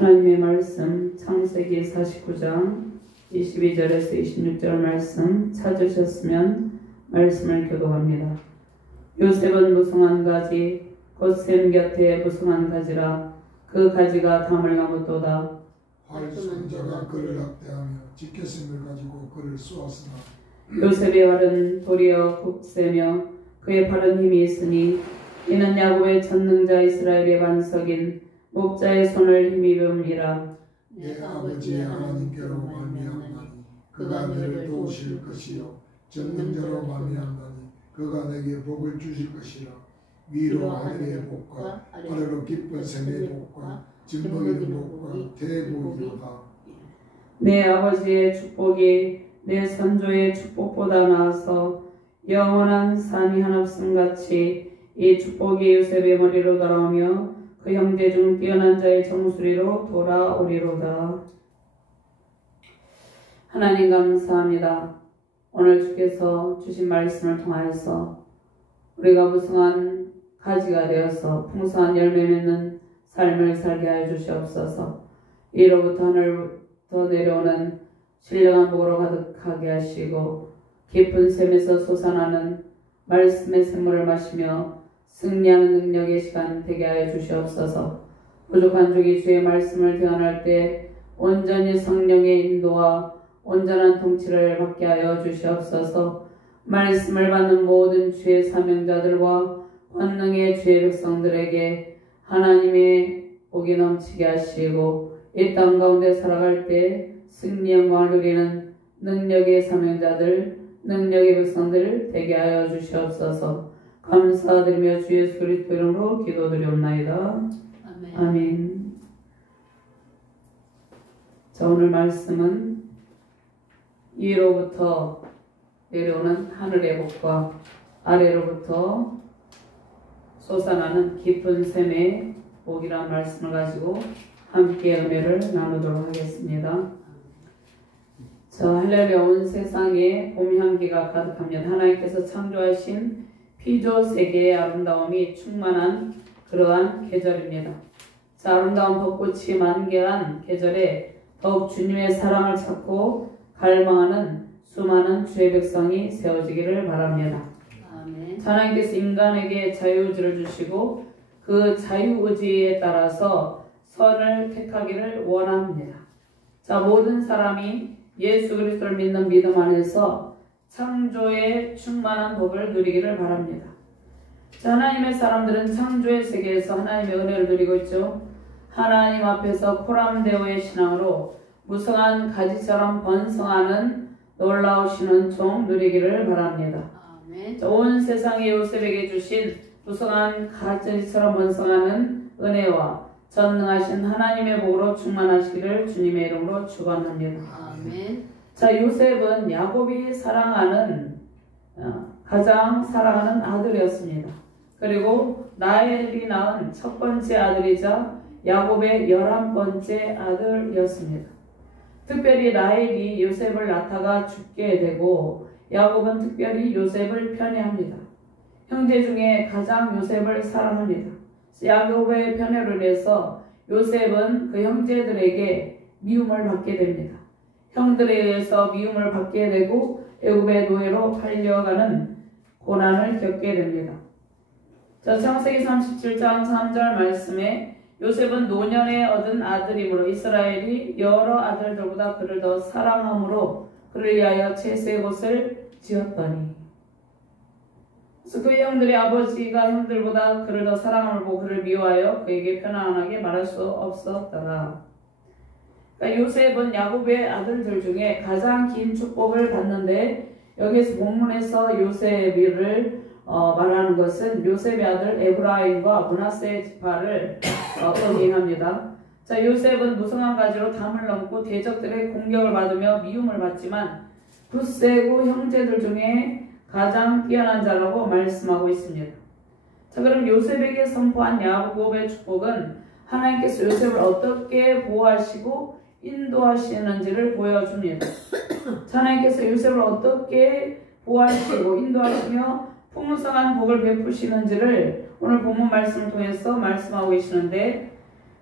하나님의 말씀 창세기 49장 22절에서 26절 말씀 찾으셨으면 말씀을 교독합니다. 요셉은 무성한 가지 곧 샘 곁에 무성한 가지라. 그 가지가 담을 감았도다. 활쏘는 자가 그를 학대하며 집게심을 가지고 그를 쏘았으나 요셉의 활은 도리어 굳세며 그의 팔은 힘이 있으니 이는 야곱의 전능자 이스라엘의 반석인 목자의 손을 힘입음이라. 내 아버지의 하나님께로 말미암나니 그가 너를 도우실 것이요 전능자로 말미암나니 그가 내게 복을 주실 것이라. 위로 하늘의 복과 아래로 깊은 샘의 복과 징벌의 복과 대복이로다. 내 아버지의 축복이 내 선조의 축복보다 나아서 영원한 산이 한없음같이 이 축복이 요셉의 머리로 돌아오며 그 형제 중 뛰어난 자의 정수리로 돌아오리로다. 하나님 감사합니다. 오늘 주께서 주신 말씀을 통하여서 우리가 무성한 가지가 되어서 풍성한 열매 맺는 삶을 살게 하여 주시옵소서. 이로부터 하늘부터 내려오는 신령한 복으로 가득하게 하시고 깊은 샘에서 솟아나는 말씀의 샘물을 마시며 승리하는 능력의 시간 되게 하여 주시옵소서. 부족한 종이 주의 말씀을 대언할 때 온전히 성령의 인도와 온전한 통치를 받게 하여 주시옵소서. 말씀을 받는 모든 주의 사명자들과 권능의 주의 백성들에게 하나님의 복이 넘치게 하시고 이 땅 가운데 살아갈 때 승리 영광을 누리는 능력의 사명자들, 능력의 백성들 되게 하여 주시옵소서. 감사드리며 주 예수 그리스도 이름으로 기도드리옵나이다. 아멘. 아멘. 자, 오늘 말씀은 위로부터 내려오는 하늘의 복과 아래로부터 솟아나는 깊은 샘의 복이란 말씀을 가지고 함께 은혜를 나누도록 하겠습니다. 자, 할렐루야. 온 세상에 봄 향기가 가득합니다. 하나님께서 창조하신 피조 세계의 아름다움이 충만한 그러한 계절입니다. 자, 아름다운 벚꽃이 만개한 계절에 더욱 주님의 사랑을 찾고 갈망하는 수많은 주의 백성이 세워지기를 바랍니다. 아멘. 하나님께서 인간에게 자유의지를 주시고 그 자유의지에 따라서 선을 택하기를 원합니다. 자, 모든 사람이 예수 그리스도를 믿는 믿음 안에서 창조의 충만한 복을 누리기를 바랍니다. 자, 하나님의 사람들은 창조의 세계에서 하나님의 은혜를 누리고 있죠. 하나님 앞에서 포람되어의 신앙으로 무성한 가지처럼 번성하는 놀라우신 은총 누리기를 바랍니다. 아멘. 자, 온 세상에 요셉에게 주신 무성한 가지처럼 번성하는 은혜와 전능하신 하나님의 복으로 충만하시기를 주님의 이름으로 축원합니다. 아멘. 자, 요셉은 야곱이 가장 사랑하는 아들이었습니다. 그리고 라헬이 낳은 첫 번째 아들이자 야곱의 11번째 아들이었습니다. 특별히 라헬이 요셉을 낳다가 죽게 되고 야곱은 특별히 요셉을 편애합니다. 형제 중에 가장 요셉을 사랑합니다. 야곱의 편애로 인해서 요셉은 그 형제들에게 미움을 받게 됩니다. 형들에 의해서 미움을 받게 되고 애굽의 노예로 팔려가는 고난을 겪게 됩니다. 자, 창세기 37장 3절 말씀에 요셉은 노년에 얻은 아들이므로 이스라엘이 여러 아들들보다 그를 더 사랑함으로 그를 위하여 채색 옷을 지었더니. 그래서 그 형들의 아버지가 형들보다 그를 더 사랑함을 보고 그를 미워하여 그에게 편안하게 말할 수 없었더라. 그러니까 요셉은 야곱의 아들들 중에 가장 긴 축복을 받는데 여기서 본문에서 요셉을 말하는 것은 요셉의 아들 에브라임과 므낫세 지파를 의미합니다. 자, 요셉은 무성한 가지로 담을 넘고 대적들의 공격을 받으며 미움을 받지만 굳세고 형제들 중에 가장 뛰어난 자라고 말씀하고 있습니다. 자, 그럼 요셉에게 선포한 야곱의 축복은 하나님께서 요셉을 어떻게 보호하시고 인도하시는지를 보여줍니다. 하나님께서 요셉을 어떻게 보호하시고 인도하시며 풍성한 복을 베푸시는지를 오늘 본문 말씀을 통해서 말씀하고 계시는데,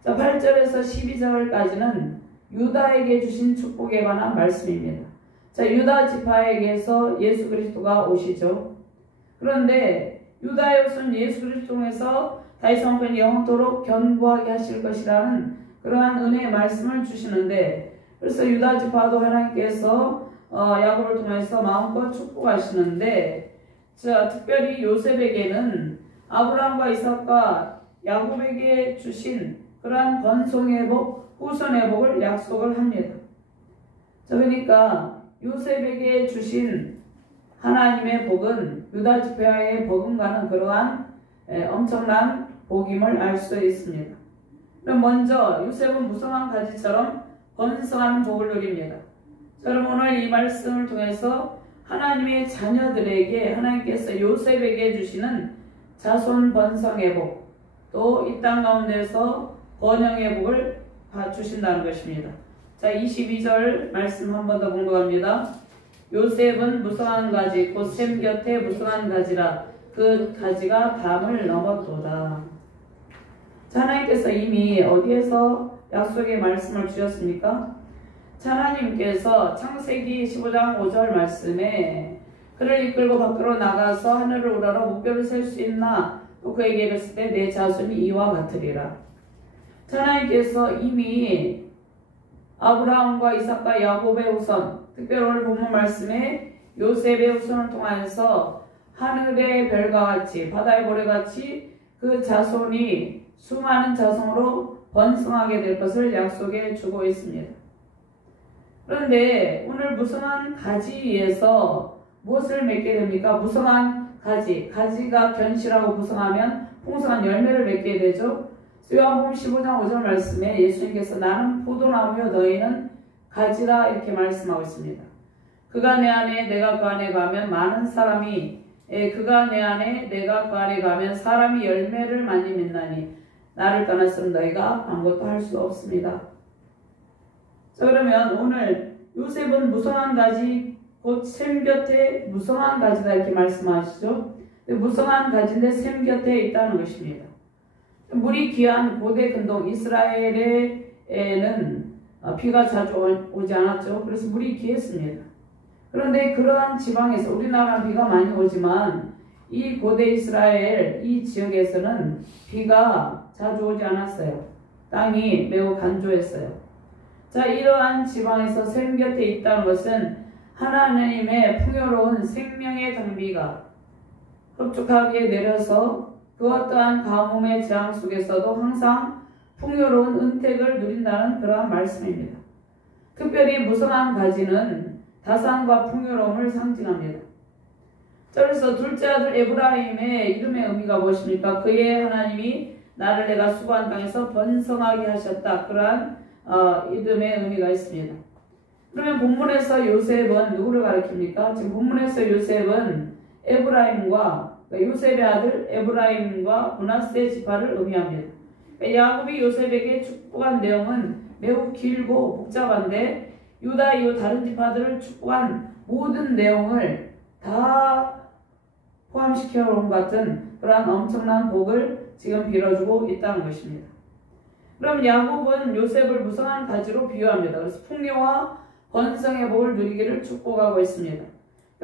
자, 8절에서 12절까지는 유다에게 주신 축복에 관한 말씀입니다. 자, 유다 지파에게서 예수 그리스도가 오시죠. 그런데 유다의 옷은 예수 그리스도 통해서 다윗 왕편이 영원토록 견고하게 하실 것이라는 그러한 은혜의 말씀을 주시는데, 그래서 유다 지파도 하나님께서 야곱을 통해서 마음껏 축복하시는데, 자, 특별히 요셉에게는 아브라함과 이삭과 야곱에게 주신 그러한 번성의 복, 후손의 복을 약속을 합니다. 자, 그러니까 요셉에게 주신 하나님의 복은 유다 지파의 복음과는 그러한 엄청난 복임을 알 수 있습니다. 그럼 먼저 요셉은 무성한 가지처럼 번성하는 복을 누립니다. 자, 그럼 오늘 이 말씀을 통해서 하나님의 자녀들에게 하나님께서 요셉에게 주시는 자손 번성의 복, 또 이 땅 가운데서 번영의 복을 주신다는 것입니다. 자, 22절 말씀 한 번 더 공부합니다. 요셉은 무성한 가지 곧 샘 곁에 무성한 가지라 그 가지가 담을 넘었도다. 자, 하나님께서 이미 어디에서 약속의 말씀을 주셨습니까? 자, 하나님께서 창세기 15장 5절 말씀에 그를 이끌고 밖으로 나가서 하늘을 우러러 목별을 셀 수 있나? 또 그에게 이랬을 때 내 자손이 이와 같으리라. 자, 하나님께서 이미 아브라함과 이삭과 야곱의 후손, 특별히 오늘 본문 말씀에 요셉의 후손을 통하여서 하늘의 별과 같이 바다의 모래같이 그 자손이 수많은 자손으로 번성하게 될 것을 약속해 주고 있습니다. 그런데 오늘 무성한 가지 위에서 무엇을 맺게 됩니까? 무성한 가지, 가지가 견실하고 무성하면 풍성한 열매를 맺게 되죠. 요한복음 15장 5절 말씀에 예수님께서 나는 포도나무요 너희는 가지라 이렇게 말씀하고 있습니다. 그가 내 안에 내가 그 안에 가면 많은 사람이 그가 내 안에 내가 그 안에 가면 사람이 열매를 많이 맺나니 나를 떠났으면 너희가 아무것도 할 수 없습니다. 자, 그러면 오늘 요셉은 무성한 가지 곧 샘 곁에 무성한 가지다 이렇게 말씀하시죠. 무성한 가지인데 샘 곁에 있다는 것입니다. 물이 귀한 고대 근동 이스라엘에는 비가 자주 오지 않았죠. 그래서 물이 귀했습니다. 그런데 그러한 지방에서 우리나라는 비가 많이 오지만 이 고대 이스라엘 이 지역에서는 비가 자주 오지 않았어요. 땅이 매우 간조했어요. 자, 이러한 지방에서 샘 곁에 있다는 것은 하나님의 풍요로운 생명의 당비가 흡족하게 내려서 그 어떠한 가뭄의 재앙 속에서도 항상 풍요로운 은택을 누린다는 그러한 말씀입니다. 특별히 무성한 가지는 다산과 풍요로움을 상징합니다. 그래서 둘째 아들 에브라임의 이름의 의미가 무엇입니까? 그의 하나님이 나를 내가 수고한 땅에서 번성하게 하셨다. 그러한 이름의 의미가 있습니다. 그러면 본문에서 요셉은 누구를 가리킵니까? 지금 본문에서 요셉은 에브라임과 요셉의 아들 에브라임과 므낫세 지파를 의미합니다. 야곱이 요셉에게 축복한 내용은 매우 길고 복잡한데 유다 이후 다른 지파들을 축복한 모든 내용을 다 포함시켜 놓은 같은 그러한 엄청난 복을 지금 빌어주고 있다는 것입니다. 그럼 야곱은 요셉을 무성한 가지로 비유합니다. 그래서 풍요와 번성의 복을 누리기를 축복하고 있습니다.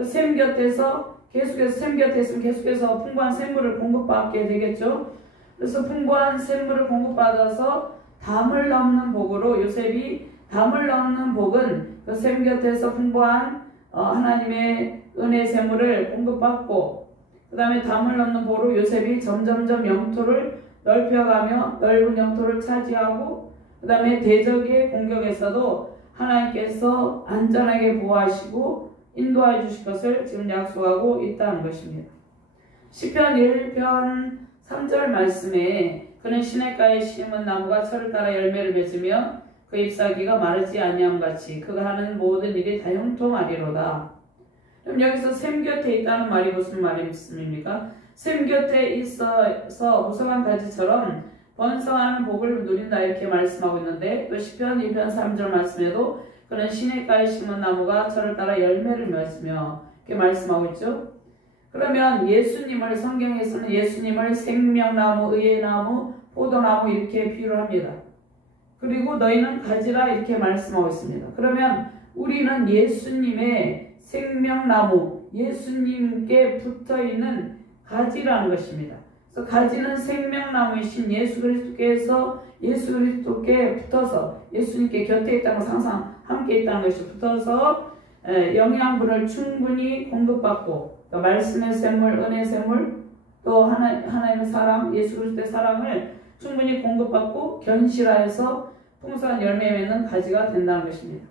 샘 곁에서 계속해서 샘 곁에 있으면 계속해서 풍부한 샘물을 공급받게 되겠죠. 그래서 풍부한 샘물을 공급받아서 담을 넘는 복으로 요셉이 담을 넘는 복은 그 샘 곁에서 풍부한 하나님의 은혜 샘물을 공급받고 그 다음에 담을 넘는 복으로 요셉이 점점점 영토를 넓혀가며 넓은 영토를 차지하고 그 다음에 대적의 공격에서도 하나님께서 안전하게 보호하시고 인도해 주실 것을 지금 약속하고 있다는 것입니다. 시편 1편 3절 말씀에 그는 시냇가에 심은 나무가 철을 따라 열매를 맺으며 그 잎사귀가 마르지 아니함 같이 그가 하는 모든 일이 다 형통하리로다. 그럼 여기서 샘 곁에 있다는 말이 무슨 말씀입니까? 샘 곁에 있어서 무성한 가지처럼 번성하는 복을 누린다 이렇게 말씀하고 있는데 또 시편 1편 3절 말씀에도 그는 시냇가에 심은 나무가 철을 따라 열매를 맺으며 이렇게 말씀하고 있죠. 그러면 예수님을 성경에서는 예수님을 생명나무, 의의 나무, 포도나무 이렇게 비유를 합니다. 그리고 너희는 가지라 이렇게 말씀하고 있습니다. 그러면 우리는 예수님의 생명나무, 예수님께 붙어있는 가지라는 것입니다. 그래서 가지는 생명나무이신 예수 그리스도께 붙어서 예수님께 곁에 있다는 것은 항상 함께 있다는 것이 붙어서 영양분을 충분히 공급받고 말씀의 샘물, 은혜의 샘물, 또 하나님의 사랑, 예수 그리스도의 사랑을 충분히 공급받고 견실하여서 풍성한 열매 맺는 가지가 된다는 것입니다.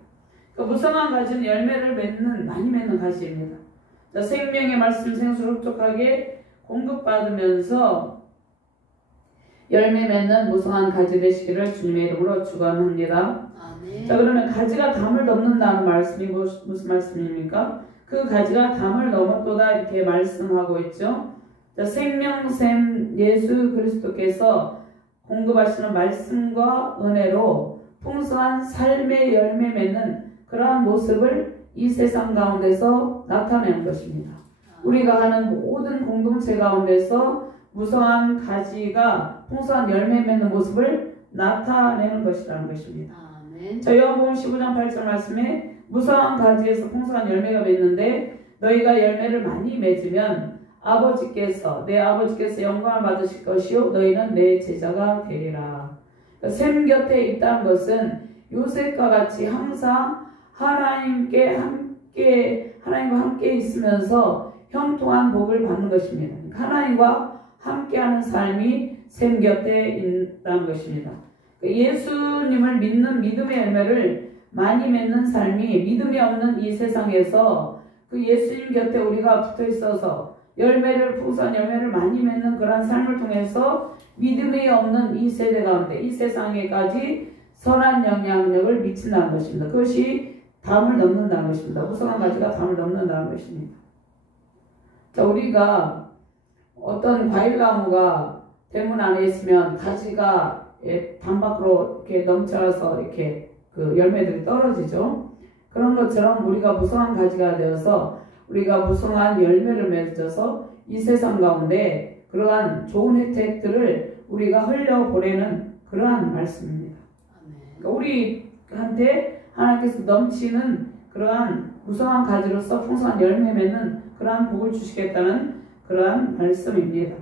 그러니까 무성한 가지는 열매를 많이 맺는 가지입니다. 자, 생명의 말씀 생수를 흡족하게 공급받으면서 열매 맺는 무성한 가지 되시기를 주님의 이름으로 축원합니다. 아멘. 자, 그러면 가지가 담을 넘는다는 말씀이 무슨 말씀입니까? 그 가지가 담을 넘었도다 이렇게 말씀하고 있죠. 자, 생명샘 예수 그리스도께서 공급하시는 말씀과 은혜로 풍성한 삶의 열매 맺는 그러한 모습을 이 세상 가운데서 나타내는 것입니다. 우리가 하는 모든 공동체 가운데서 무성한 가지가 풍성한 열매 맺는 모습을 나타내는 것이라는 것입니다. 아멘. 자, 요한복음 15장 8절 말씀에 무성한 가지에서 풍성한 열매가 맺는데 너희가 열매를 많이 맺으면 내 아버지께서 영광을 받으실 것이요 너희는 내 제자가 되리라. 그러니까 샘 곁에 있다는 것은 요셉과 같이 항상 하나님과 함께 있으면서 형통한 복을 받는 것입니다. 하나님과 함께하는 삶이 샘 곁에 있다는 것입니다. 예수님을 믿는 믿음의 열매를 많이 맺는 삶이 믿음이 없는 이 세상에서 그 예수님 곁에 우리가 붙어 있어서 풍성한 열매를 많이 맺는 그러한 삶을 통해서 믿음이 없는 이 세대 가운데 이 세상에까지 선한 영향력을 미친다는 것입니다. 그것이 담을 넘는다는 것입니다. 무성한 가지가 담을 넘는다는 것입니다. 자, 우리가 어떤 과일나무가 대문 안에 있으면 가지가 담 밖으로 이렇게 넘쳐서 이렇게 그 열매들이 떨어지죠. 그런 것처럼 우리가 무성한 가지가 되어서 우리가 무성한 열매를 맺어서 이 세상 가운데 그러한 좋은 혜택들을 우리가 흘려보내는 그러한 말씀입니다. 그러니까 우리한테 하나님께서 넘치는 그러한 무성한 가지로서 풍성한 열매 맺는 그러한 복을 주시겠다는 그러한 말씀입니다.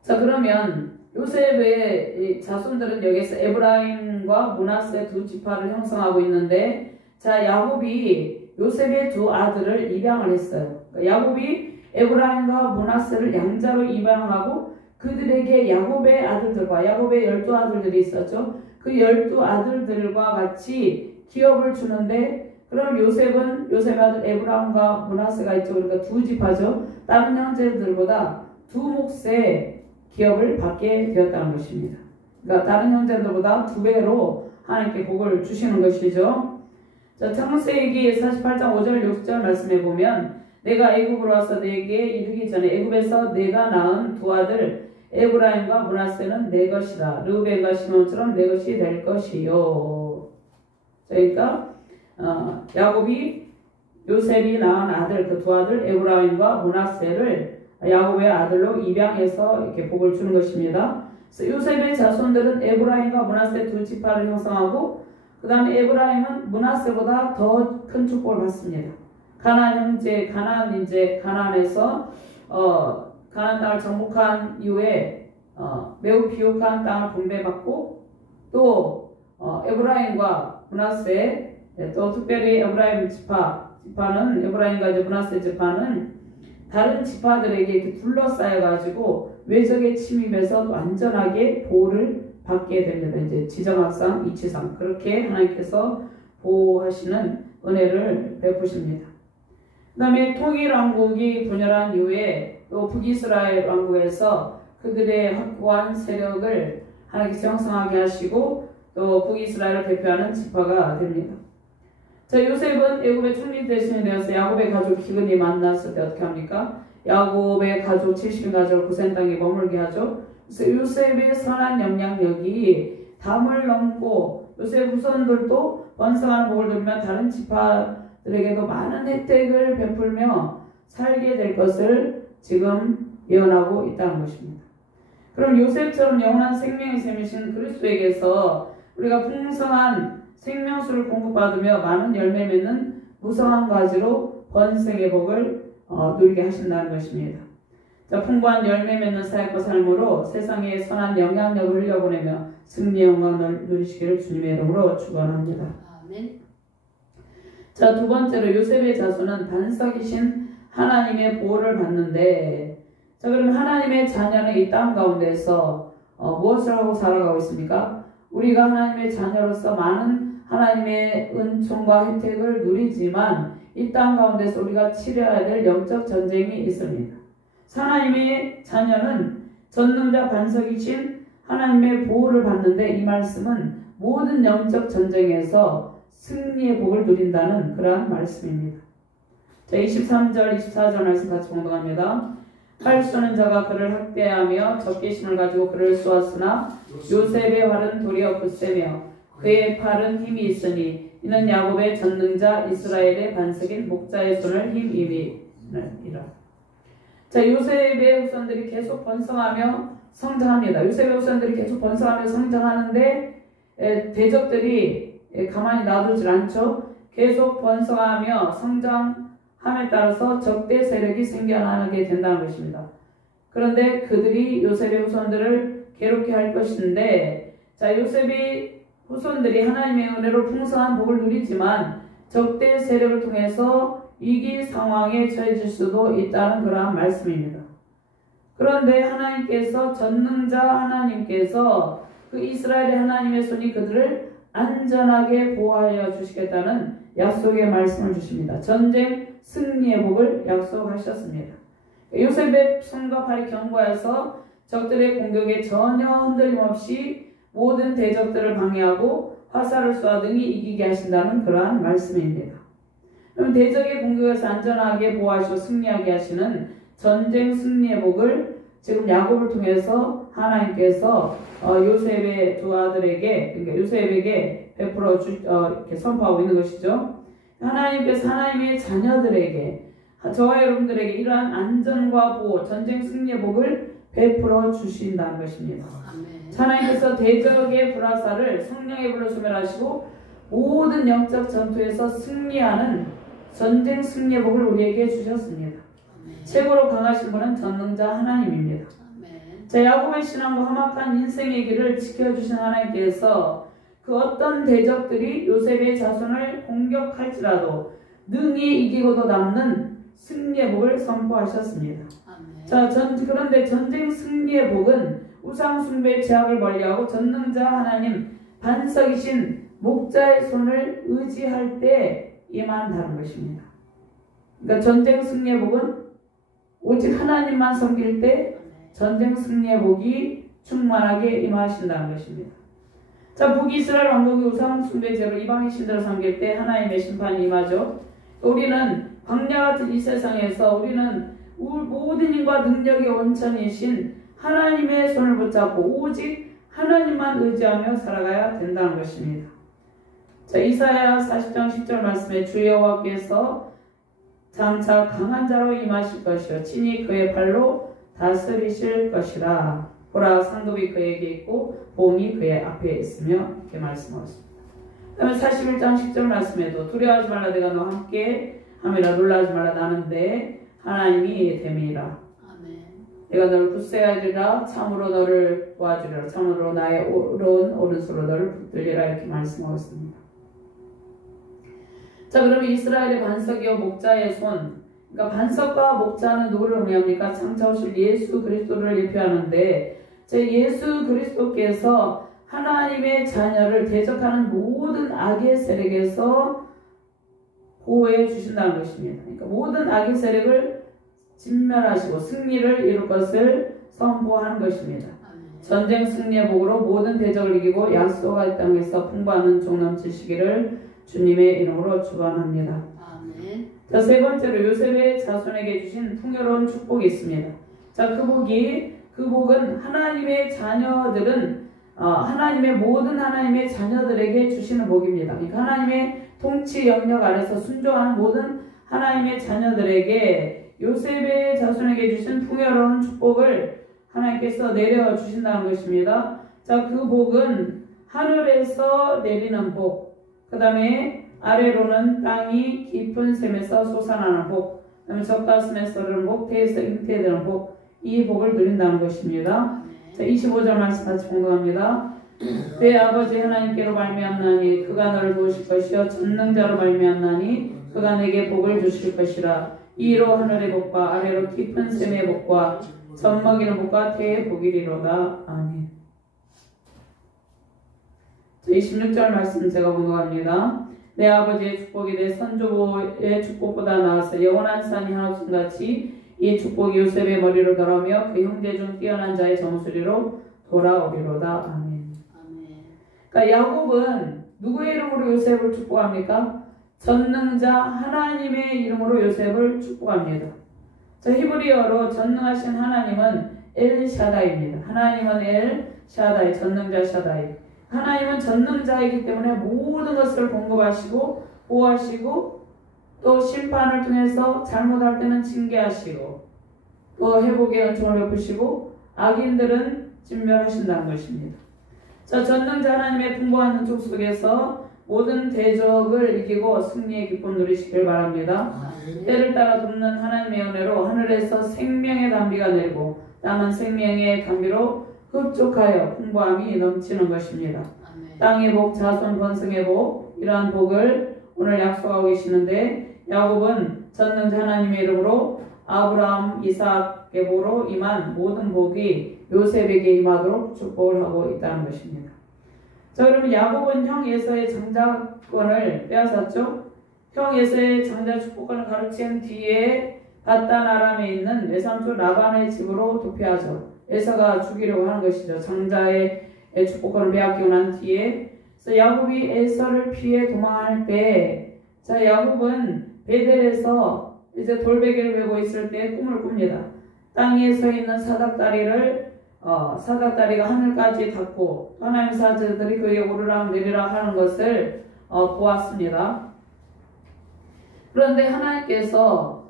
자, 그러면 요셉의 자손들은 여기서 에브라임과 므낫세 두 지파를 형성하고 있는데, 자, 야곱이 요셉의 두 아들을 입양을 했어요. 그러니까 야곱이 에브라임과 므낫세를 양자로 입양하고 그들에게 야곱의 아들들과 야곱의 12아들들이 있었죠. 그 12아들들과 같이 기업을 주는데, 그럼 요셉의 아들 에브라임과 므낫세가 있죠. 그러니까 두 지파죠. 다른 형제들보다 두 몫의 기업을 받게 되었다는 것입니다. 그러니까 다른 형제들보다 두 배로 하나님께 복을 주시는 것이죠. 자, 창세기 48장 5절 6절 말씀해 보면 내가 애굽으로 와서 내게 이르기 전에 애굽에서 내가 낳은 두 아들 에브라임과 므낫세는 내 것이라. 르우벤과 시몬처럼 내 것이 될 것이요. 그러니까 야곱이 요셉이 낳은 아들 그 두 아들 에브라임과 므낫세를 야곱의 아들로 입양해서 이렇게 복을 주는 것입니다. 그래서 요셉의 자손들은 에브라임과 므낫세 두 지파를 형성하고 그 다음에 에브라임은 므낫세보다 더 큰 축복을 받습니다. 가나안에서 가나안 땅을 정복한 이후에 매우 비옥한 땅을 분배받고 또 에브라임과 므낫세 또 특별히 에브라임 지파는 에브라임과 므낫세 지파는 다른 지파들에게 이렇게 둘러싸여 가지고 외적의 침입에서 또 안전하게 보호를 받게 됩니다. 이제 지정학상, 이치상 그렇게 하나님께서 보호하시는 은혜를 베푸십니다. 그 다음에 통일왕국이 분열한 이후에 또 북이스라엘 왕국에서 그들의 확고한 세력을 하나님께서 형성하게 하시고 또 북이스라엘을 대표하는 지파가 됩니다. 자, 요셉은 애굽의 총리 대신이 되어서 야곱의 가족 기근이 만났을 때 어떻게 합니까? 야곱의 가족 70인 가족을 고센 땅에 머물게 하죠. 그래서 요셉의 선한 영향력이 담을 넘고 요셉 후손들도 번성하는 복을 누리며 다른 지파들에게도 많은 혜택을 베풀며 살게 될 것을 지금 예언하고 있다는 것입니다. 그럼 요셉처럼 영원한 생명의 샘이신 그리스도에게서 우리가 풍성한 생명수를 공급받으며 많은 열매 맺는 무성한 가지로 번성의 복을 누리게 하신다는 것입니다. 자, 풍부한 열매 맺는 사역과 삶으로 세상에 선한 영향력을 흘려보내며 승리의 영광을 누리시기를 주님의 이름으로 축원합니다. 아멘. 자, 두 번째로 요셉의 자손은 반석이신 하나님의 보호를 받는데, 자, 그럼 하나님의 자녀는 이 땅 가운데서 무엇을 하고 살아가고 있습니까? 우리가 하나님의 자녀로서 많은 하나님의 은총과 혜택을 누리지만 이 땅 가운데서 우리가 치러야 될 영적 전쟁이 있습니다. 하나님의 자녀는 전능자 반석이신 하나님의 보호를 받는데, 이 말씀은 모든 영적 전쟁에서 승리의 복을 누린다는 그러한 말씀입니다. 자, 23절, 24절 말씀 같이 공동합니다. 활 쏘는 자가 그를 학대하며 적개심을 가지고 그를 쏘았으나 요셉의 활은 도리어 굳세며 그의 팔은 힘이 있으니 이는 야곱의 전능자 이스라엘의 반석인 목자의 손을 힘입이니라. 자, 요셉의 후손들이 계속 번성하며 성장합니다. 요셉의 후손들이 계속 번성하며 성장하는데 대적들이 가만히 놔두질 않죠. 계속 번성하며 성장함에 따라서 적대 세력이 생겨나게 된다는 것입니다. 그런데 그들이 요셉의 후손들을 괴롭게 할 것인데, 자, 요셉의 후손들이 하나님의 은혜로 풍성한 복을 누리지만 적대 세력을 통해서 위기 상황에 처해질 수도 있다는 그러한 말씀입니다. 그런데 하나님께서 전능자 하나님께서 그 이스라엘의 하나님의 손이 그들을 안전하게 보호하여 주시겠다는 약속의 말씀을 주십니다. 전쟁 승리의 복을 약속하셨습니다. 요셉의 손과 팔이 견고해서 적들의 공격에 전혀 흔들림 없이 모든 대적들을 방해하고 화살을 쏘아 등이 이기게 하신다는 그러한 말씀입니다. 그럼 대적의 공격에서 안전하게 보호하시고 승리하게 하시는 전쟁 승리의 복을 지금 야곱을 통해서 하나님께서 요셉의 두 아들에게, 그러니까 요셉에게 베풀어 이렇게 선포하고 있는 것이죠. 하나님께서 하나님의 자녀들에게, 저와 여러분들에게 이러한 안전과 보호, 전쟁 승리의 복을 베풀어 주신다는 것입니다. 아멘. 하나님께서 대적의 불화살을 성령의 불로 소멸하시고 모든 영적 전투에서 승리하는 전쟁 승리의 복을 우리에게 주셨습니다. 아멘. 최고로 강하신 분은 전능자 하나님입니다. 아멘. 자, 야곱의 신앙과 험악한 인생의 길을 지켜주신 하나님께서 그 어떤 대적들이 요셉의 자손을 공격할지라도 능히 이기고도 남는 승리의 복을 선포하셨습니다. 아멘. 자, 그런데 전쟁 승리의 복은 우상 숭배 제약을 멀리하고 전능자 하나님 반석이신 목자의 손을 의지할 때 임한다는 것입니다. 그러니까 전쟁 승리의 복은 오직 하나님만 섬길 때 전쟁 승리의 복이 충만하게 임하신다는 것입니다. 자, 북이스라엘 왕국이 우상 숭배제로 이방인 신들을 섬길 때 하나님의 심판이 임하죠. 우리는 광야 같은 이 세상에서 우리는 모든 힘과 능력의 원천이신 하나님의 손을 붙잡고 오직 하나님만 의지하며 살아가야 된다는 것입니다. 자, 이사야 40장 10절 말씀에 주 여호와께서 장차 강한 자로 임하실 것이요 친히 그의 발로 다스리실 것이라. 보라, 상급이 그에게 있고 보응이 그의 앞에 있으며 이렇게 말씀하십니다. 그 다음에 41장 10절 말씀에도 두려워하지 말라, 내가 너와 함께 함이라. 놀라지 말라, 나는 내 하나님이 됨이라. 내가 너를 굳세게 하리라. 참으로 너를 도와주리라. 참으로 나의 오른손으로 너를 붙들리라. 이렇게 말씀하고 있습니다. 자, 그러면 이스라엘의 반석이요 목자의 손, 그러니까 반석과 목자는 누구를 의미합니까? 창조하실 예수 그리스도를 예표하는데, 예수 그리스도께서 하나님의 자녀를 대적하는 모든 악의 세력에서 보호해 주신다는 것입니다. 그러니까 모든 악의 세력을 진멸하시고 승리를 이룰 것을 선포하는 것입니다. 전쟁 승리의 복으로 모든 대적을 이기고 약속의 땅에서 풍부한 종 넘치시기를 주님의 이름으로 축원합니다. 아멘. 자, 세 번째로 요셉의 자손에게 주신 풍요로운 축복이 있습니다. 자, 그 복은 하나님의 자녀들은 모든 하나님의 자녀들에게 주시는 복입니다. 그러니까 하나님의 통치 영역 아래서 순종하는 모든 하나님의 자녀들에게 요셉의 자손에게 주신 풍요로운 축복을 하나님께서 내려주신다는 것입니다. 자, 그 복은 하늘에서 내리는 복, 그 다음에 아래로는 땅이 깊은 샘에서 솟아나는 복, 그 다음에 젖가슴에서 흐르는 복, 태에서 잉태되는 복, 이 복을 누린다는 것입니다. 자, 25절 말씀 같이 공부합니다. 내 아버지 하나님께로 말미암나니 그가 너를 도우실 것이요 전능자로 말미암나니 그가 내게 복을 주실 것이라. 이로 하늘의 복과 아래로 깊은 샘의 복과 젖 먹이는 복과 태의 복이리로다. 아멘. 자, 26절 말씀 제가 공부합니다. 내 아버지의 축복이 내 선조의 축복보다 나아서 영원한 산이 한없음 같이 이 축복이 요셉의 머리로 돌아오며 그 형제 중 뛰어난 자의 정수리로 돌아오리로다. 아멘. 그러니까 야곱은 누구의 이름으로 요셉을 축복합니까? 전능자 하나님의 이름으로 요셉을 축복합니다. 자, 히브리어로 전능하신 하나님은 엘샤다이입니다. 하나님은 엘샤다이, 전능자 샤다이. 하나님은 전능자이기 때문에 모든 것을 공급하시고 보호하시고 또 심판을 통해서 잘못할 때는 징계하시고 또 회복의 은총을 베푸시고 악인들은 진멸하신다는 것입니다. 자, 전능자 하나님의 풍부한 은총 속에서 모든 대적을 이기고 승리의 기쁨 누리시길 바랍니다. 때를 따라 돕는 하나님의 은혜로 하늘에서 생명의 담비가 내리고 땅은 생명의 담비로 흡족하여 풍부함이 넘치는 것입니다. 땅의 복, 자손 번성의 복, 이러한 복을 오늘 약속하고 계시는데 야곱은 전능자 하나님의 이름으로 아브라함, 이삭의 복으로 임한 모든 복이 요셉에게 임하도록 축복을 하고 있다는 것입니다. 자, 그러면 야곱은 형 에서의 장자권을 빼앗았죠. 형 에서의 장자 축복권을 가르친 뒤에 바단 아람에 있는 외삼촌 라반의 집으로 도피하죠. 에서가 죽이려고 하는 것이죠. 장자의 축복권을 빼앗기고 난 뒤에. 그래서 야곱이 에서를 피해 도망할 때, 자, 야곱은 베델에서 이제 돌베개를 메고 있을 때 꿈을 꿉니다. 땅에 서 있는 사닥다리가 하늘까지 닿고 하나님의 사자들이 그에게 오르락 내리락 하는 것을 보았습니다. 그런데 하나님께서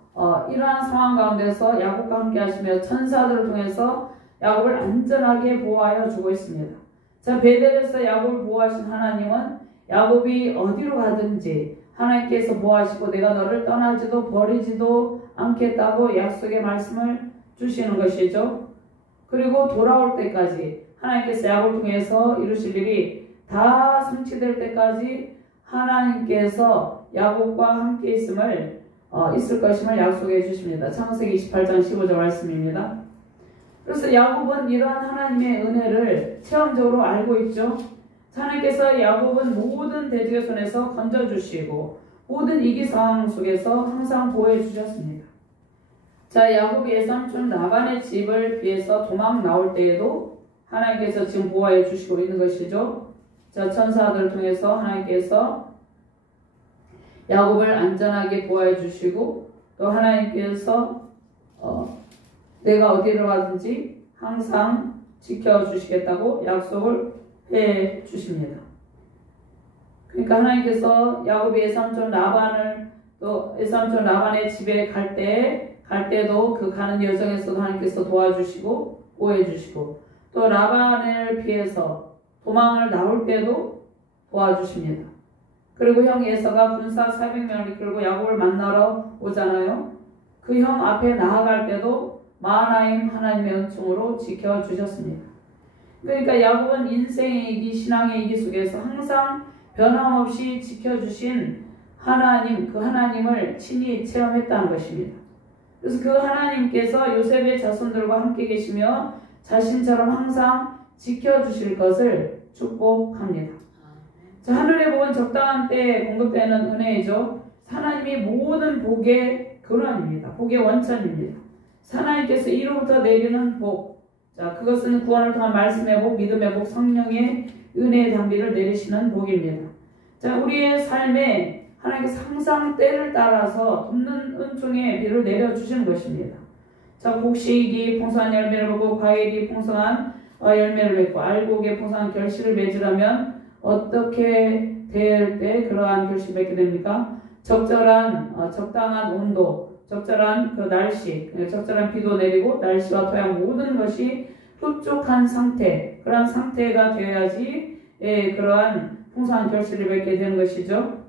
이러한 상황 가운데서 야곱과 함께 하시며 천사들을 통해서 야곱을 안전하게 보호하여 주고 있습니다. 자, 베델에서 야곱을 보호하신 하나님은 야곱이 어디로 가든지 하나님께서 보호하시고 내가 너를 떠나지도 버리지도 않겠다고 약속의 말씀을 주시는 것이죠. 그리고 돌아올 때까지 하나님께서 야곱을 통해서 이루실 일이 다 성취될 때까지 하나님께서 야곱과 함께 있을 것임을 약속해 주십니다. 창세기 28장 15절 말씀입니다. 그래서 야곱은 이러한 하나님의 은혜를 체험적으로 알고 있죠. 하나님께서 야곱은 모든 대적의 손에서 건져주시고 모든 위기 상황 속에서 항상 보호해 주셨습니다. 자, 야곱이 외삼촌 라반의 집을 피해서 도망 나올 때에도 하나님께서 지금 보호해 주시고 있는 것이죠. 자, 천사들을 통해서 하나님께서 야곱을 안전하게 보호해 주시고 또 하나님께서 내가 어디로 가든지 항상 지켜주시겠다고 약속을 해 주십니다. 그러니까 하나님께서 야곱이 외삼촌 라반을 또 외삼촌 라반의 집에 갈 때도 그 가는 여정에서도 하나님께서 도와주시고 보호해 주시고 또 라반을 피해서 도망을 나올 때도 도와주십니다. 그리고 형 에서가 군사 400명을 이끌고 야곱을 만나러 오잖아요. 그 형 앞에 나아갈 때도 마하나임 하나님의 은총으로 지켜주셨습니다. 그러니까 야곱은 인생의 위기, 신앙의 위기 속에서 항상 변함없이 지켜주신 하나님, 그 하나님을 친히 체험했다는 것입니다. 그래서 그 하나님께서 요셉의 자손들과 함께 계시며 자신처럼 항상 지켜주실 것을 축복합니다. 자, 하늘의 복은 적당한 때에 공급되는 은혜이죠. 하나님이 모든 복의 근원입니다. 복의 원천입니다. 하나님께서 이로부터 내리는 복, 자, 그것은 구원을 통한 말씀의 복, 믿음의 복, 성령의 은혜의 담비를 내리시는 복입니다. 자, 우리의 삶에 하나님께서 항상 때를 따라서 돕는 은총의 비를 내려주시는 것입니다. 자, 곡식이 풍성한 열매를 맺고 과일이 풍성한 열매를 맺고 알곡에 풍성한 결실을 맺으려면 어떻게 될 때 그러한 결실을 맺게 됩니까? 적당한 온도, 적절한 그 날씨, 적절한 비도 내리고 날씨와 토양 모든 것이 흡족한 상태, 그러한 상태가 되어야지 그러한 풍성한 결실을 맺게 되는 것이죠.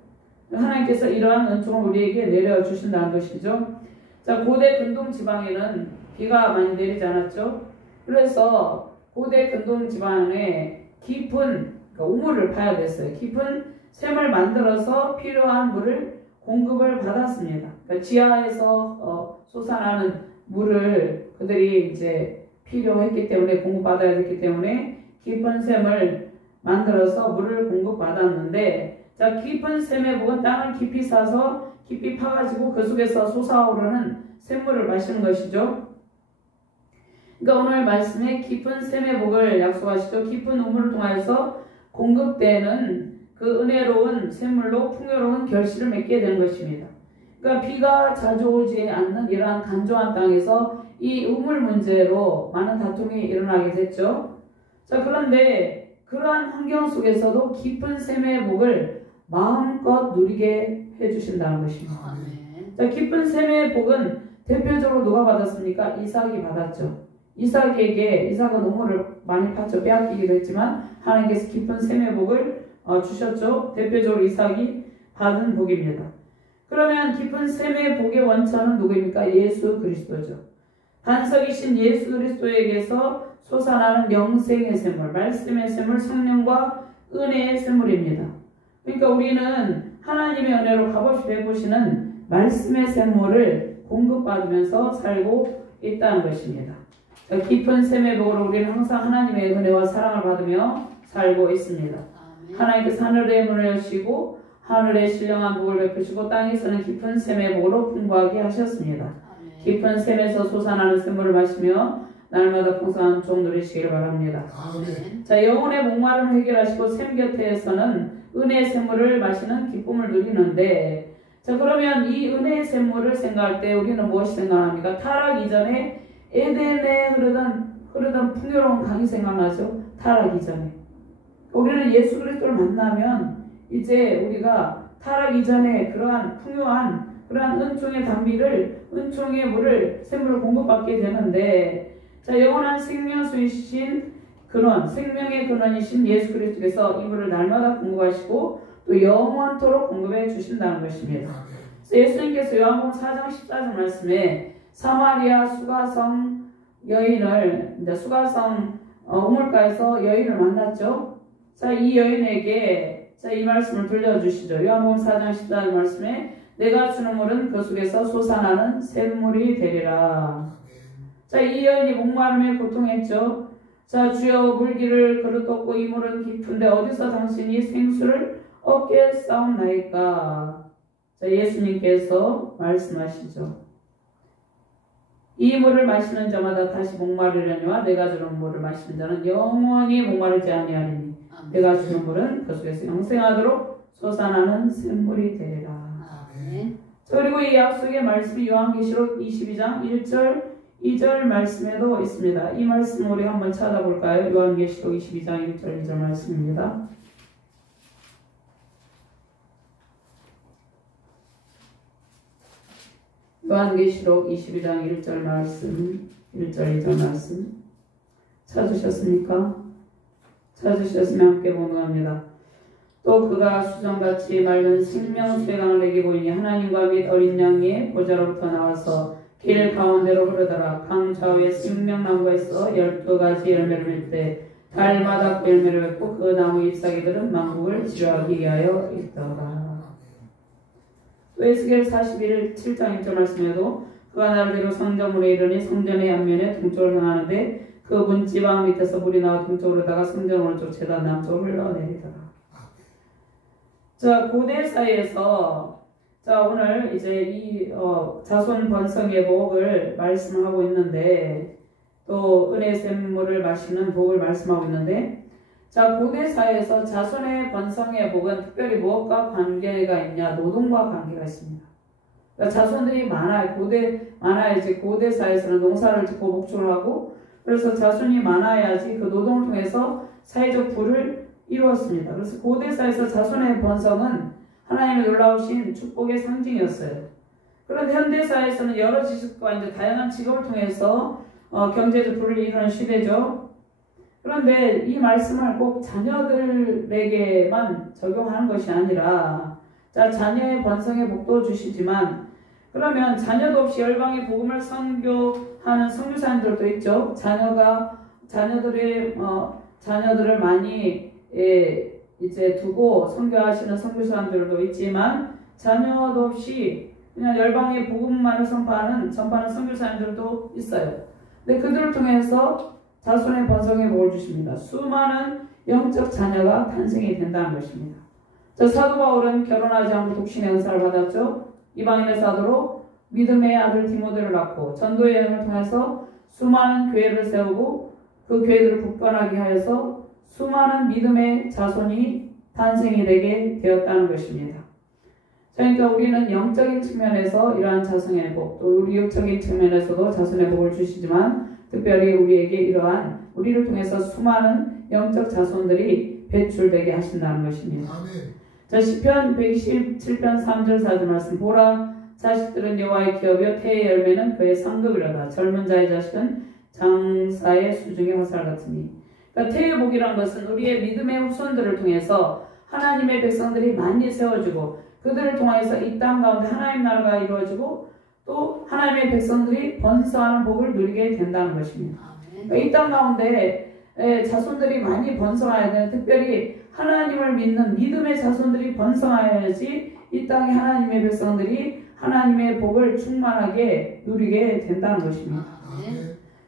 하나님께서 이러한 은총을 우리에게 내려주신다는 것이죠. 자, 고대 근동 지방에는 비가 많이 내리지 않았죠. 그래서 고대 근동 지방에 깊은 우물을 파야 됐어요. 깊은 샘을 만들어서 필요한 물을 공급을 받았습니다. 그러니까 지하에서 솟아나는 물을 그들이 이제 필요했기 때문에 공급받아야 됐기 때문에 깊은 샘을 만들어서 물을 공급받았는데, 자, 깊은 샘의 복은 땅을 깊이 싸서 깊이 파가지고 그 속에서 솟아오르는 샘물을 마시는 것이죠. 그러니까 오늘 말씀에 깊은 샘의 복을 약속하시죠. 깊은 우물을 통하여서 공급되는 그 은혜로운 샘물로 풍요로운 결실을 맺게 되는 것입니다. 그러니까 비가 자주 오지 않는 이러한 간조한 땅에서 이 우물 문제로 많은 다툼이 일어나게 됐죠. 자, 그런데 그러한 환경 속에서도 깊은 샘의 복을 마음껏 누리게 해주신다는 것입니다. 자, 깊은 샘의 복은 대표적으로 누가 받았습니까? 이삭이 받았죠. 이삭은 우물을 많이 팠죠. 빼앗기기도 했지만 하나님께서 깊은 샘의 복을 주셨죠. 대표적으로 이삭이 받은 복입니다. 그러면 깊은 샘의 복의 원천은 누구입니까? 예수 그리스도죠. 반석이신 예수 그리스도에게서 솟아나는 영생의 샘물, 말씀의 샘물, 성령과 은혜의 샘물입니다. 그러니까 우리는 하나님의 은혜로 값없이 베푸시는 말씀의 샘물을 공급받으면서 살고 있다는 것입니다. 깊은 샘의 복으로 우리는 항상 하나님의 은혜와 사랑을 받으며 살고 있습니다. 하나님께서 하늘의 문을 여시고 하늘에 신령한 복을 베푸시고 땅에서는 깊은 샘의 복으로 풍부하게 하셨습니다. 깊은 샘에서 솟아나는 샘물을 마시며 날마다 풍성한 종 누리시기를 바랍니다. 자, 영혼의 목마름을 해결하시고 샘 곁에서는 은혜의 샘물을 마시는 기쁨을 누리는데, 자, 그러면 이 은혜의 샘물을 생각할 때 우리는 무엇이 생각합니까? 타락 이전에 에덴에 흐르던 풍요로운 강이 생각나죠? 타락 이전에. 우리는 예수 그리스도를 만나면 이제 우리가 타락 이전에 그러한 풍요한 그러한 은총의 단비를, 은총의 물을, 샘물을 공급받게 되는데, 자, 영원한 생명수이신 근원, 생명의 근원이신 예수 그리스도께서 이 물을 날마다 공급하시고 또 영원토록 공급해 주신다는 것입니다. 예수님께서 요한복음 4장 14절 말씀에 사마리아 수가성 여인을, 수가성 우물가에서 여인을 만났죠. 자, 이 여인에게 이 말씀을 들려주시죠. 요한복음 4장 14절 말씀에 내가 주는 물은 그 속에서 솟아나는 샘물이 되리라. 자, 이 여인이 목마름에 고통했죠. 자, 주여 물기를 그릇 얻고 이 물은 깊은데 어디서 당신이 생수를 얻게 싸움나이까. 자, 예수님께서 말씀하시죠. 이 물을 마시는 자마다 다시 목마르려니와 내가 주는 물을 마시는 자는 영원히 목마르지 아니하리니 내가 주는 물은 그 속에서 영생하도록 솟아나는 샘물이 되리라. 자, 그리고 이 약속의 말씀이 요한계시록 22장 1절 2절 말씀에도 있습니다. 이 말씀 우리 한번 찾아볼까요? 요한계시록 22장 1절 2절 말씀입니다. 요한계시록 22장 1절 말씀, 1절 2절 말씀 찾으셨습니까? 찾으셨으면 함께 봉독합니다. 또 그가 수정같이 맑은 생명수의 강을 내게 보이니 하나님과 및 어린 양의 보좌로부터 나와서 길 가운데로 흐르더라. 강 좌우에 생명나무가 있어 12가지 열매를 맺을 때 달마다 그 열매를 맺고 그 나무 잎사귀들은 만국을 치료하기 위하여 있더라. 또 에스겔 41 7장 1절 말씀에도 그가 나를 데리고 성전문에 이르니 성전의 앞면에 동쪽으로 향하는데 그 문지방 밑에서 물이 나와 동쪽으로 다가 성전 오른쪽 재단 남쪽으로 흘러내리더라. 자, 고대사에서 자, 오늘 이제 이 자손 번성의 복을 말씀하고 있는데, 또 은혜 샘물을 마시는 복을 말씀하고 있는데, 자, 고대사에서 자손의 번성의 복은 특별히 무엇과 관계가 있냐? 노동과 관계가 있습니다. 그러니까 자손들이 많아요. 이제 고대사에서는 농사를 짓고 목축을 하고, 그래서 자손이 많아야지 그 노동을 통해서 사회적 부를 이루었습니다. 그래서 고대사에서 자손의 번성은 하나님의 놀라우신 축복의 상징이었어요. 그런데 현대사에서는 여러 지식과 이제 다양한 직업을 통해서 경제적 부를 이루는 시대죠. 그런데 이 말씀을 꼭 자녀들에게만 적용하는 것이 아니라, 자, 자녀의 번성의 복도 주시지만, 그러면 자녀도 없이 열방의 복음을 선교하는 선교사님들도 있죠. 자녀들을 많이 이제 두고 선교하시는 선교사님들도 있지만, 자녀도 없이 그냥 열방의 복음만을 전파하는 선교사님들도 있어요. 근데 그들을 통해서 자손의 번성에 복을 주십니다. 수많은 영적 자녀가 탄생이 된다는 것입니다. 저 사도 바울은 결혼하지 않고 독신의 은사를 받았죠. 이방인의 사도로 믿음의 아들 디모데를 낳고 전도 여행을 통해서 수많은 교회를 세우고 그 교회들을 굳건하게 하여서 수많은 믿음의 자손이 탄생이 되게 되었다는 것입니다. 그러니까 우리는 영적인 측면에서 이러한 자손의 복, 또 우리 육적인 측면에서도 자손의 복을 주시지만 특별히 우리에게 이러한 우리를 통해서 수많은 영적 자손들이 배출되게 하신다는 것입니다. 자, 시편 127편 3절 4절 말씀. 보라, 자식들은 여호와의 기업이요 태의 열매는 그의 상급이로다. 젊은 자의 자식은 장사의 수중의 화살 같으니. 그러니까 태의 복이란 것은 우리의 믿음의 후손들을 통해서 하나님의 백성들이 많이 세워지고 그들을 통해서 이 땅 가운데 하나님 나라가 이루어지고 또 하나님의 백성들이 번성하는 복을 누리게 된다는 것입니다. 그러니까 이 땅 가운데 자손들이 많이 번성해야 되는, 특별히 하나님을 믿는 믿음의 자손들이 번성해야지 이 땅에 하나님의 백성들이 하나님의 복을 충만하게 누리게 된다는 것입니다.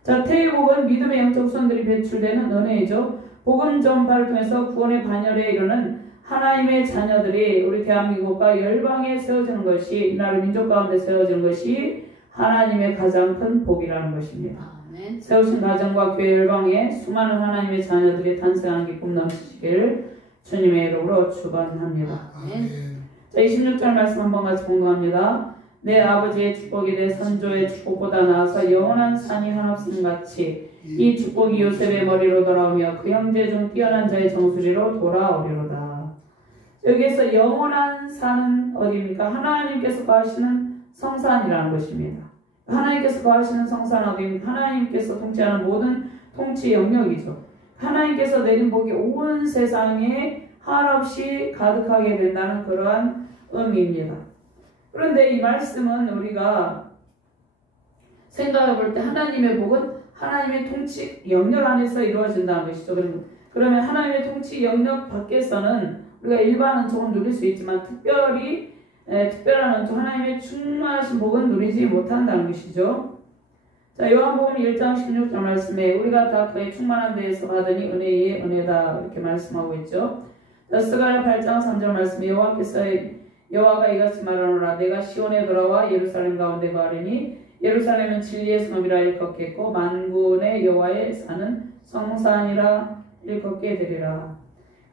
자, 태의 복은 믿음의 영적 후손들이 배출되는 은혜이죠. 복음 전파를 통해서 구원의 반열에 이르는 하나님의 자녀들이 우리 대한민국과 열방에 세워지는 것이, 이 나라 민족 가운데 세워지는 것이 하나님의 가장 큰 복이라는 것입니다. 아멘. 세우신 가정과 교회 열방에 수많은 하나님의 자녀들이 탄생하는 기쁨 넘치시기를 주님의 이름으로 축원합니다. 아멘. 자, 26절 말씀 한번 같이 공부합니다. 내 아버지의 축복이 내 선조의 축복보다 나아서 영원한 산이 한없음 같이 이 축복이 요셉의 머리로 돌아오며 그 형제 중 뛰어난 자의 정수리로 돌아오리로다. 여기에서 영원한 산은 어디입니까? 하나님께서 거하시는 성산이라는 것입니다. 하나님께서 거하시는 성산은 어디입니까? 하나님께서 통치하는 모든 통치 영역이죠. 하나님께서 내린 복이 온 세상에 한없이 가득하게 된다는 그러한 의미입니다. 그런데 이 말씀은 우리가 생각해 볼 때 하나님의 복은 하나님의 통치 영역 안에서 이루어진다는 것이죠. 그러면 하나님의 통치 영역 밖에서는 우리가 일반은 조금 누릴 수 있지만 특별한 하나님의 충만하신 복은 누리지 못한다는 것이죠. 자, 요한복음 1장 16절 말씀에 우리가 다 그의 충만한 데에서 받으니 은혜 위에 은혜다 이렇게 말씀하고 있죠. 자, 스가랴 8장 3절 말씀에 여호와가 이같이 말하노라. 내가 시온에 돌아와 예루살렘 가운데 거하리니 예루살렘은 진리의 성읍이라 일컫겠고 만군의 여호와의 산은 성산이라 일컫게 되리라.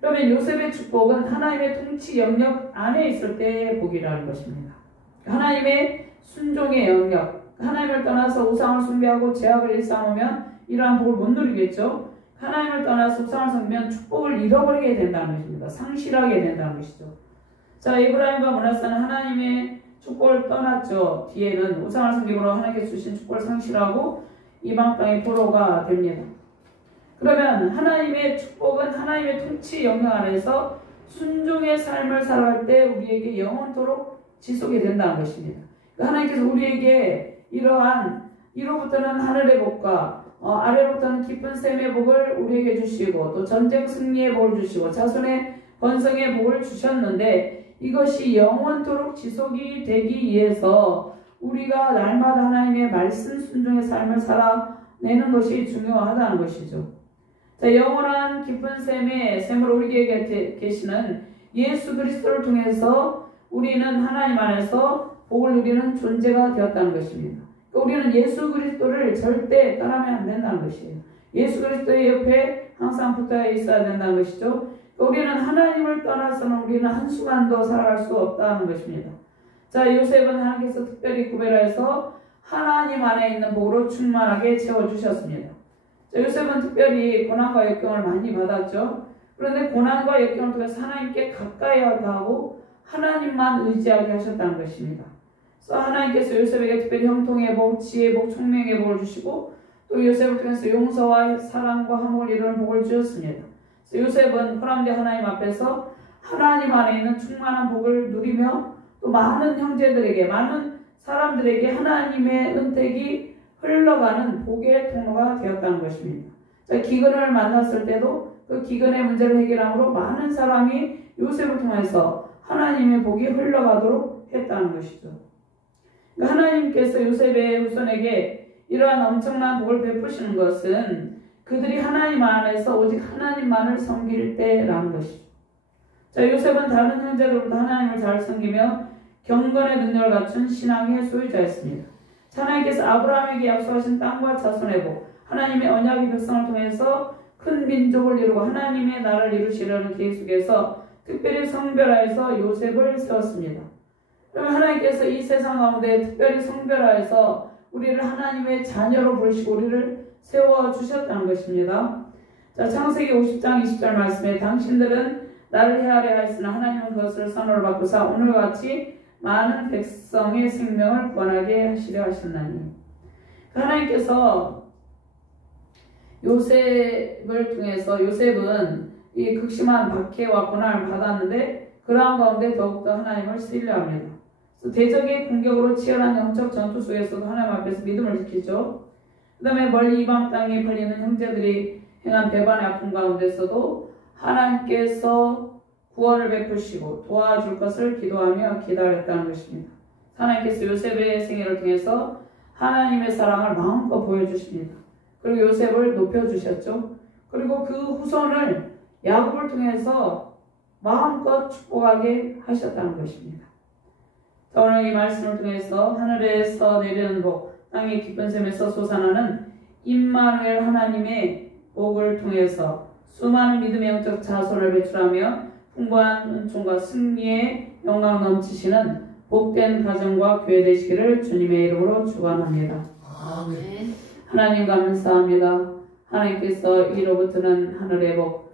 그러면 요셉의 축복은 하나님의 통치 영역 안에 있을 때의 복이라는 것입니다. 하나님의 순종의 영역, 하나님을 떠나서 우상을 숭배하고 죄악을 일삼으면 이러한 복을 못 누리겠죠. 하나님을 떠나서 우상을 섬기면 축복을 잃어버리게 된다는 것입니다. 상실하게 된다는 것이죠. 자, 에브라임과 므낫세는 하나님의 축복을 떠났죠. 뒤에는 우상을 섬김으로 하나님께서 주신 축복을 상실하고 이방 땅의 포로가 됩니다. 그러면 하나님의 축복은 하나님의 통치 영역 안에서 순종의 삶을 살아갈 때 우리에게 영원토록 지속이 된다는 것입니다. 하나님께서 우리에게 이러한 위로부터는 하늘의 복과 아래로부터는 깊은 샘의 복을 우리에게 주시고 또 전쟁 승리의 복을 주시고 자손의 번성의 복을 주셨는데 이것이 영원토록 지속이 되기 위해서 우리가 날마다 하나님의 말씀 순종의 삶을 살아내는 것이 중요하다는 것이죠. 자, 영원한 깊은 샘으로 우리에게 계시는 예수 그리스도를 통해서 우리는 하나님 안에서 복을 누리는 존재가 되었다는 것입니다. 우리는 예수 그리스도를 절대 떠나면 안 된다는 것이에요. 예수 그리스도의 옆에 항상 붙어 있어야 된다는 것이죠. 우리는 하나님을 떠나서는 우리는 한순간도 살아갈 수 없다는 것입니다. 자, 요셉은 하나님께서 특별히 구별해서 하나님 안에 있는 복으로 충만하게 채워주셨습니다. 자, 요셉은 특별히 고난과 역경을 많이 받았죠. 그런데 고난과 역경을 통해서 하나님께 가까이 하고 하나님만 의지하게 하셨다는 것입니다. 그래서 하나님께서 요셉에게 특별히 형통의 복, 지혜의 복, 총명의 복을 주시고 또 또 요셉을 통해서 용서와 사랑과 화목을 이루는 복을 주셨습니다. 요셉은 호람대 하나님 앞에서 하나님 안에 있는 충만한 복을 누리며 또 많은 형제들에게, 많은 사람들에게 하나님의 은택이 흘러가는 복의 통로가 되었다는 것입니다. 기근을 만났을 때도 그 기근의 문제를 해결함으로 많은 사람이 요셉을 통해서 하나님의 복이 흘러가도록 했다는 것이죠. 그러니까 하나님께서 요셉의 후손에게 이러한 엄청난 복을 베푸시는 것은 그들이 하나님 안에서 오직 하나님만을 섬길 때라는 것이죠. 요셉은 다른 형제들보다 하나님을 잘 섬기며 경건의 능력을 갖춘 신앙의 소유자였습니다. 하나님께서 아브라함에게 약속하신 땅과 자손의 복, 하나님의 언약의 백성을 통해서 큰 민족을 이루고 하나님의 나라를 이루시려는 계획 속에서 특별히 성별하여서 요셉을 세웠습니다. 그러면 하나님께서 이 세상 가운데 특별히 성별하여서 우리를 하나님의 자녀로 부르시고 우리를 세워주셨다는 것입니다. 창세기 50장 20절 말씀에 당신들은 나를 헤아려 하였으나 하나님은 그것을 선으로 바꾸사 오늘과 같이 많은 백성의 생명을 구원하게 하시려 하셨나니. 하나님께서 요셉을 통해서 요셉은 이 극심한 박해와 고난을 받았는데 그러한 가운데 더욱더 하나님을 신뢰합니다. 대적의 공격으로 치열한 영적 전투 속에서도 하나님 앞에서 믿음을 지키죠. 그 다음에 멀리 이방 땅에 팔리는 형제들이 행한 배반의 아픔 가운데서도 하나님께서 구원을 베푸시고 도와줄 것을 기도하며 기다렸다는 것입니다. 하나님께서 요셉의 생애를 통해서 하나님의 사랑을 마음껏 보여주십니다. 그리고 요셉을 높여주셨죠. 그리고 그 후손을 야곱을 통해서 마음껏 축복하게 하셨다는 것입니다. 오늘 이 말씀을 통해서 하늘에서 내리는 복, 땅의 깊은 샘에서 솟아나는 임마누엘 하나님의 복을 통해서 수많은 믿음의 영적 자손을 배출하며 풍부한 은총과 승리의 영광 넘치시는 복된 가정과 교회 되시기를 주님의 이름으로 축원합니다. 아멘. 하나님 감사합니다. 하나님께서 위로부터는 하늘의 복,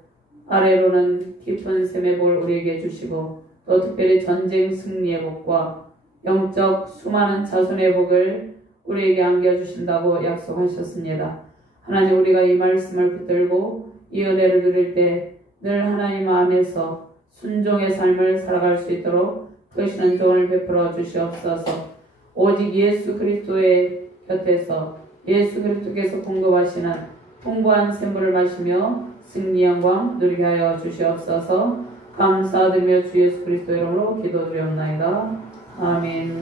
아래로는 깊은 샘의 복을 우리에게 주시고 또 특별히 전쟁 승리의 복과 영적 수많은 자손의 복을 우리에게 안겨주신다고 약속하셨습니다. 하나님, 우리가 이 말씀을 붙들고 이 은혜를 누릴 때 늘 하나님 안에서 순종의 삶을 살아갈 수 있도록 크신 은총을 베풀어 주시옵소서. 오직 예수 그리스도의 곁에서 예수 그리스도께서 공급하시는 풍부한 샘물을 마시며 승리 영광 누리게 하여 주시옵소서. 감사드리며 주 예수 그리스도 이름으로 기도드리옵나이다. 아멘.